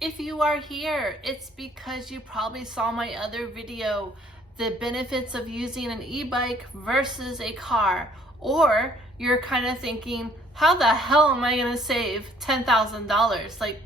If you are here, it's because you probably saw my other video, the benefits of using an e-bike versus a car, or you're kind of thinking, how the hell am I going to save $10,000? Like,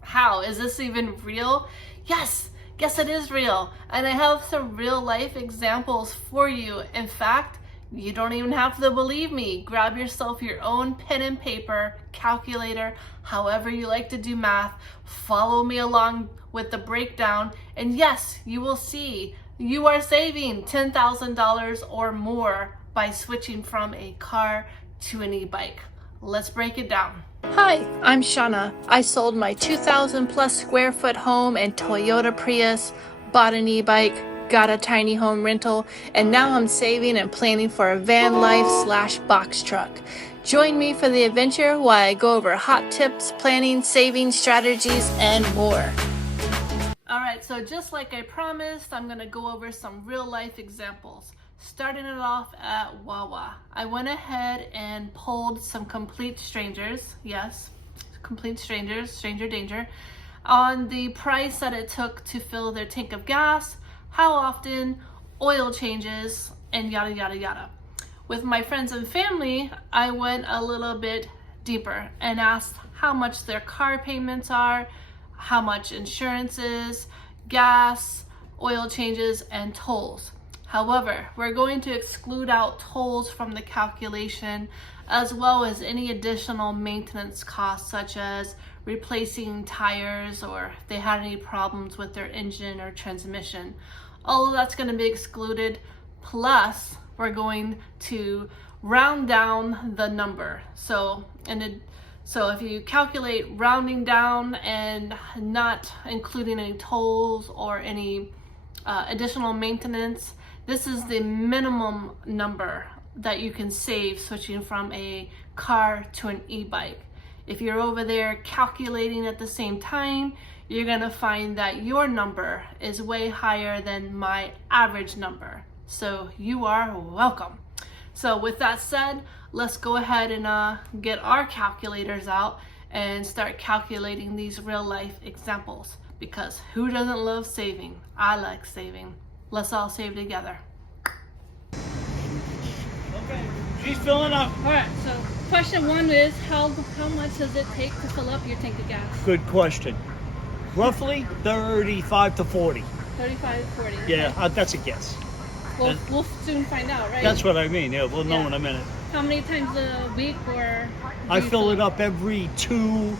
how? Is this even real? Yes, it is real. And I have some real life examples for you. In fact, you don't even have to believe me. Grab yourself your own pen and paper, calculator, however you like to do math. Follow me along with the breakdown. And yes, you will see you are saving $10,000 or more by switching from a car to an e-bike. Let's break it down. Hi, I'm Shauna. I sold my 2,000 plus square foot home and Toyota Prius, bought an e-bike, got a tiny home rental, and now I'm saving and planning for a van life / box truck. Join me for the adventure while I go over hot tips, planning, saving strategies, and more. Alright, so just like I promised, I'm going to go over some real life examples. Starting it off at Wawa. I went ahead and polled some complete strangers, yes, complete strangers, stranger danger, on the price that it took to fill their tank of gas, how often, oil changes, and yada yada yada. With my friends and family, I went a little bit deeper and asked how much their car payments are, how much insurance is, gas, oil changes, and tolls. However, we're going to exclude out tolls from the calculation, as well as any additional maintenance costs such as replacing tires or if they had any problems with their engine or transmission. All of that's going to be excluded, plus we're going to round down the number. So if you calculate rounding down and not including any tolls or any additional maintenance, this is the minimum number that you can save switching from a car to an e-bike. If you're over there calculating at the same time, you're gonna find that your number is way higher than my average number. So you are welcome. So with that said, let's go ahead and get our calculators out and start calculating these real life examples, because who doesn't love saving? I like saving. Let's all save together. Okay, she's filling up. All right, so question one is how much does it take to fill up your tank of gas? Good question. Roughly 35 to 40. 35, 40. Yeah, that's a guess. Well, we'll soon find out, right? That's what I mean. Yeah, we'll know in a minute. How many times a week or? I fill it up every two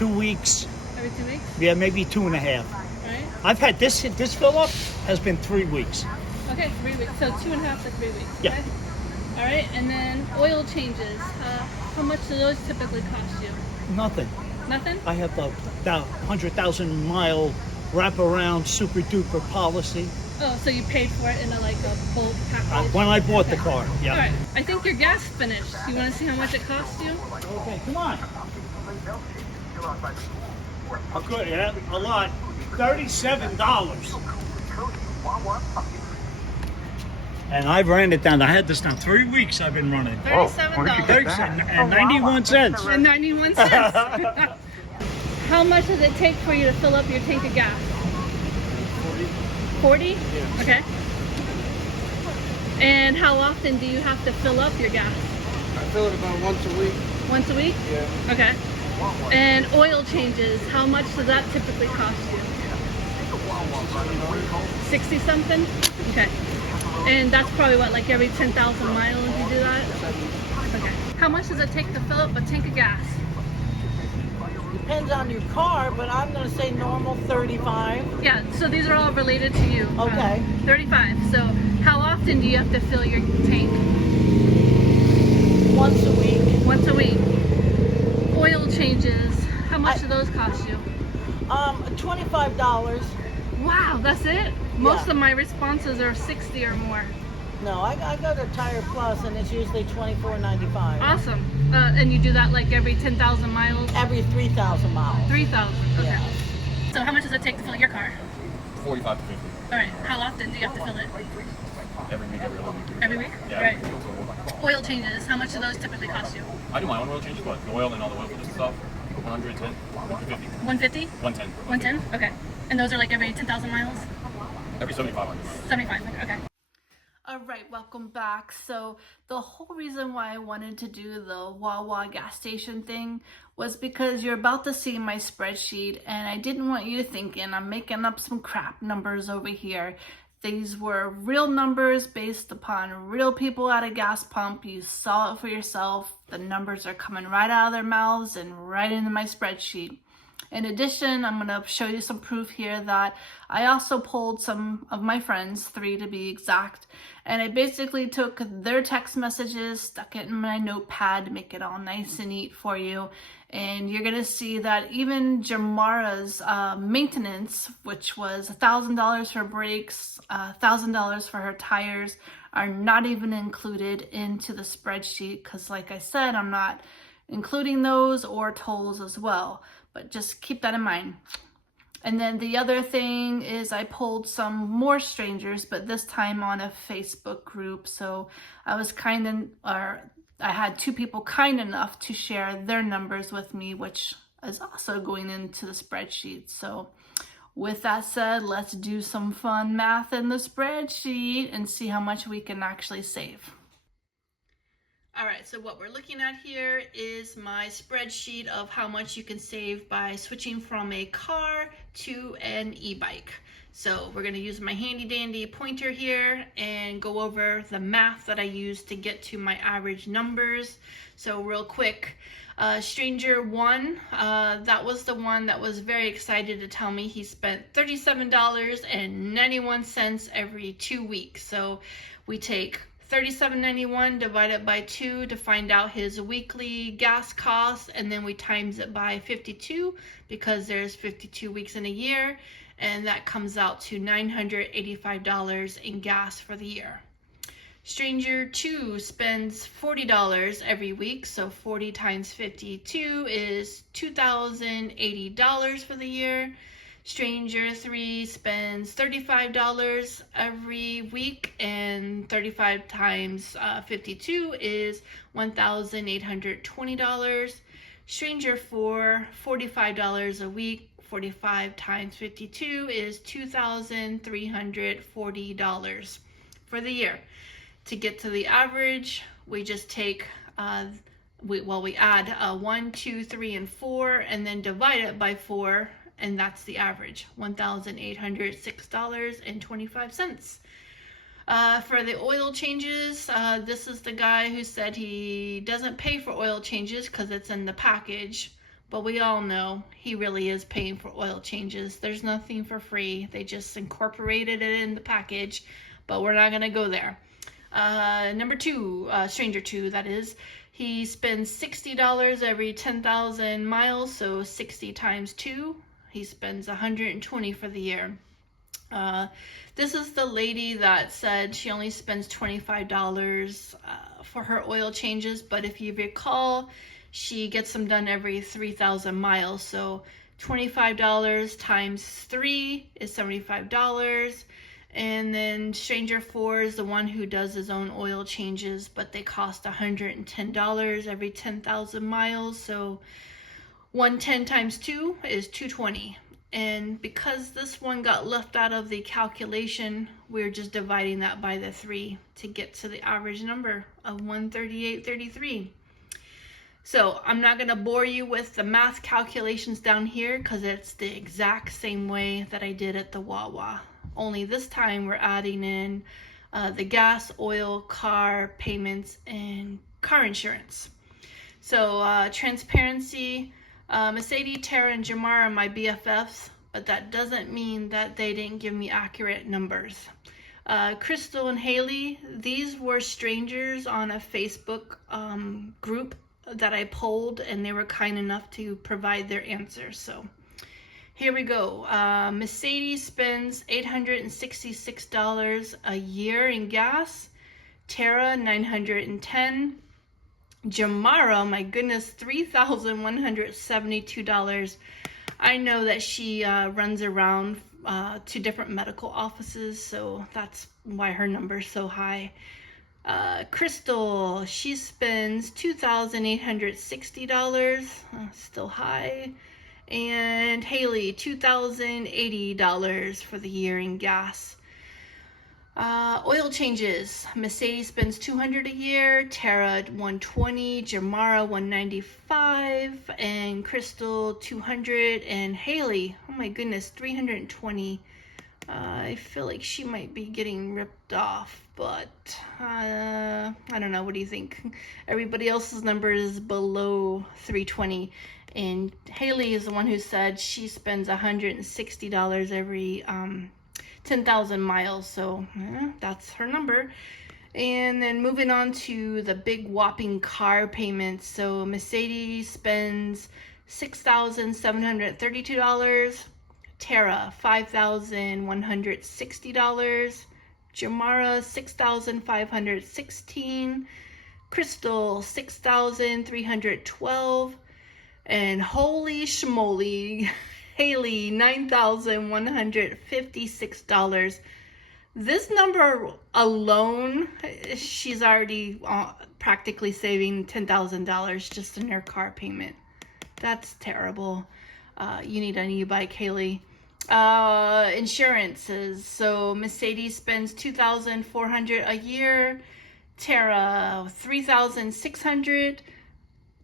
weeks. Every 2 weeks? Yeah, maybe 2.5. Right. I've had this fill up has been 3 weeks. Okay, 3 weeks. So 2.5 to 3 weeks. Yeah. Okay? All right, and then oil changes. How much do those typically cost you? Nothing. Nothing? I have the 100,000 mile wraparound super duper policy. Oh, so you paid for it in a bulk package? When I bought the car, yeah. All right, I think your gas finished. You want to see how much it cost you? Okay, come on. Good, yeah, a lot. $37. And I ran it down. I had this now 3 weeks. I've been running. $37. And 91 cents. And 91 cents. How much does it take for you to fill up your tank of gas? 40? Yeah. Okay. And how often do you have to fill up your gas? I fill it about once a week. Once a week? Yeah. Okay. And oil changes, how much does that typically cost you? 60 something? Okay. And that's probably what, like every 10,000 miles you do that? Okay. How much does it take to fill up a tank of gas? Depends on your car, but I'm going to say normal 35. Yeah, so these are all related to you. Okay. 35. So how often do you have to fill your tank? Once a week. Once a week. Oil changes, how much do those cost you? $25. Wow, that's it? Most Yeah. of my responses are 60 or more. No, I go to Tire Plus and it's usually $24.95. Awesome. And you do that like every 10,000 miles? Every 3,000 miles. 3,000, okay. Yeah. So how much does it take to fill your car? 45 to 50. All right, how often do you have to fill it? Every week, every other week. Every week? Yeah. All right. Oil changes, how much do those typically cost you? I do my own oil changes, but the oil and all the oil filters and stuff, 110, 150, 150? 110. 110? Okay. And those are like every 10,000 miles? Every 7,500. 7,500, okay. All right, welcome back. So the whole reason why I wanted to do the Wawa gas station thing was because you're about to see my spreadsheet, and I didn't want you thinking I'm making up some crap numbers over here. These were real numbers based upon real people at a gas pump. You saw it for yourself. The numbers are coming right out of their mouths and right into my spreadsheet. In addition, I'm going to show you some proof here that I also polled some of my friends, 3 to be exact, and I basically took their text messages, stuck it in my notepad to make it all nice and neat for you, and you're going to see that even Jamara's maintenance, which was $1,000 for brakes, $1,000 for her tires, are not even included into the spreadsheet because, like I said, I'm not including those or tolls as well. But just keep that in mind. And then the other thing is I polled some more strangers, but this time on a Facebook group. So I had 2 people kind enough to share their numbers with me, which is also going into the spreadsheet. So with that said, let's do some fun math in the spreadsheet and see how much we can actually save. All right, so what we're looking at here is my spreadsheet of how much you can save by switching from a car to an e-bike. So we're gonna use my handy dandy pointer here and go over the math that I used to get to my average numbers. So real quick, Stranger 1, that was the one that was very excited to tell me he spent $37.91 every 2 weeks. So we take $37.91 divided by 2 to find out his weekly gas costs, and then we times it by 52 because there's 52 weeks in a year, and that comes out to $985 in gas for the year. Stranger 2 spends $40 every week, so 40 times 52 is $2,080 for the year. Stranger 3 spends $35 every week, and 35 times 52 is $1,820. Stranger 4, $45 a week, 45 times 52 is $2,340 for the year. To get to the average, we just take, we add 1, 2, 3, and 4, and then divide it by 4, and that's the average, $1,806.25. For the oil changes, this is the guy who said he doesn't pay for oil changes because it's in the package, but we all know he really is paying for oil changes. There's nothing for free. They just incorporated it in the package, but we're not going to go there. Number 2, Stranger 2, that is, he spends $60 every 10,000 miles, so 60 times 2. He spends $120 for the year. This is the lady that said she only spends $25 for her oil changes, but if you recall, she gets them done every 3,000 miles. So $25 times 3 is $75. And then Stranger 4 is the one who does his own oil changes, but they cost $110 every 10,000 miles. So 110 times 2 is 220. And because this one got left out of the calculation, we're just dividing that by the 3 to get to the average number of 138.33. So I'm not going to bore you with the math calculations down here because it's the exact same way that I did at the Wawa. Only this time we're adding in the gas, oil, car payments, and car insurance. So transparency, Mercedes, Tara, and Jamar are my BFFs, but that doesn't mean that they didn't give me accurate numbers. Crystal and Haley, these were strangers on a Facebook group that I polled, and they were kind enough to provide their answers. So here we go. Mercedes spends $866 a year in gas. Tara, $910. Jamara, my goodness, $3,172. I know that she runs around to different medical offices, so that's why her number's so high. Crystal, she spends $2,860, still high. And Haley, $2,080 for the year in gas. Oil changes. Mercedes spends $200 a year, Tara $120, Jamara $195, and Crystal $200, and Haley, oh my goodness, $320. I feel like she might be getting ripped off, but I don't know. What do you think? Everybody else's number is below $320, and Haley is the one who said she spends $160 every 10,000 miles, so that's her number. And then moving on to the big whopping car payments. So Mercedes spends $6,732. Tara, $5,160. Jamara, $6,516. Crystal, $6,312. And holy schmoly, Haley, $9,156. This number alone, she's already practically saving $10,000 just in her car payment. That's terrible. You need an e-bike, Haley. Insurances. So Mercedes spends $2,400 a year. Tara, $3,600.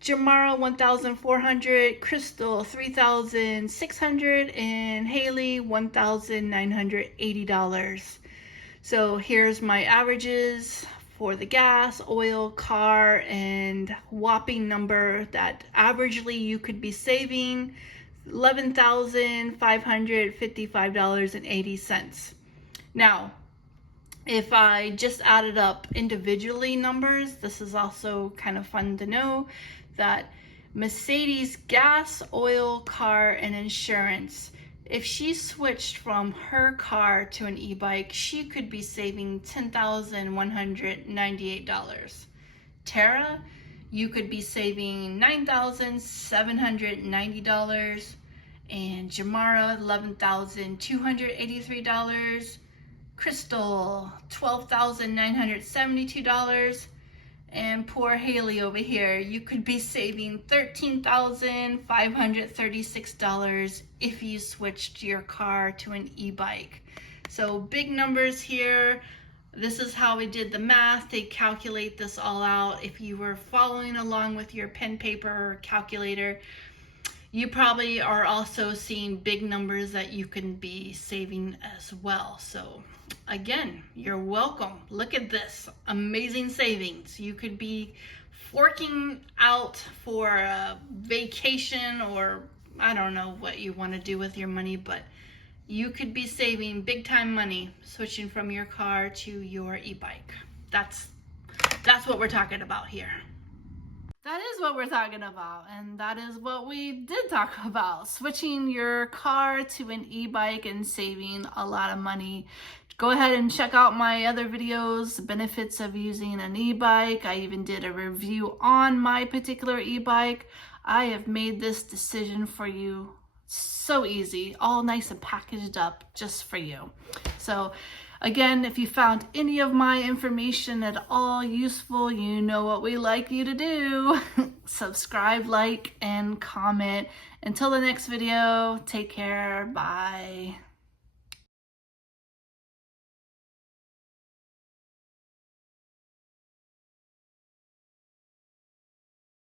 Jamara, $1,400. Crystal, $3,600. And Haley, $1,980. So here's my averages for the gas, oil, car, and whopping number that averagely you could be saving $11,555.80. Now, if I just added up individually numbers, this is also kind of fun to know that Mercedes gas, oil, car, and insurance, if she switched from her car to an e-bike, she could be saving $10,198. Tara, you could be saving $9,790, and Jamara, $11,283, Crystal, $12,972, and poor Haley over here, you could be saving $13,536 if you switched your car to an e-bike. So big numbers here. This is how we did the math. They calculate this all out. If you were following along with your pen, paper, or calculator, you probably are also seeing big numbers that you can be saving as well. So again, you're welcome. Look at this amazing savings. You could be forking out for a vacation, or I don't know what you want to do with your money, but you could be saving big time money switching from your car to your e-bike. That's what we're talking about here. That is what we're talking about, and that is what we did talk about, switching your car to an e-bike and saving a lot of money. Go ahead and check out my other videos, the benefits of using an e-bike. I even did a review on my particular e-bike. I have made this decision for you so easy, all nice and packaged up just for you. So again, if you found any of my information at all useful, you know what we like you to do. Subscribe, like, and comment. Until the next video, take care. Bye.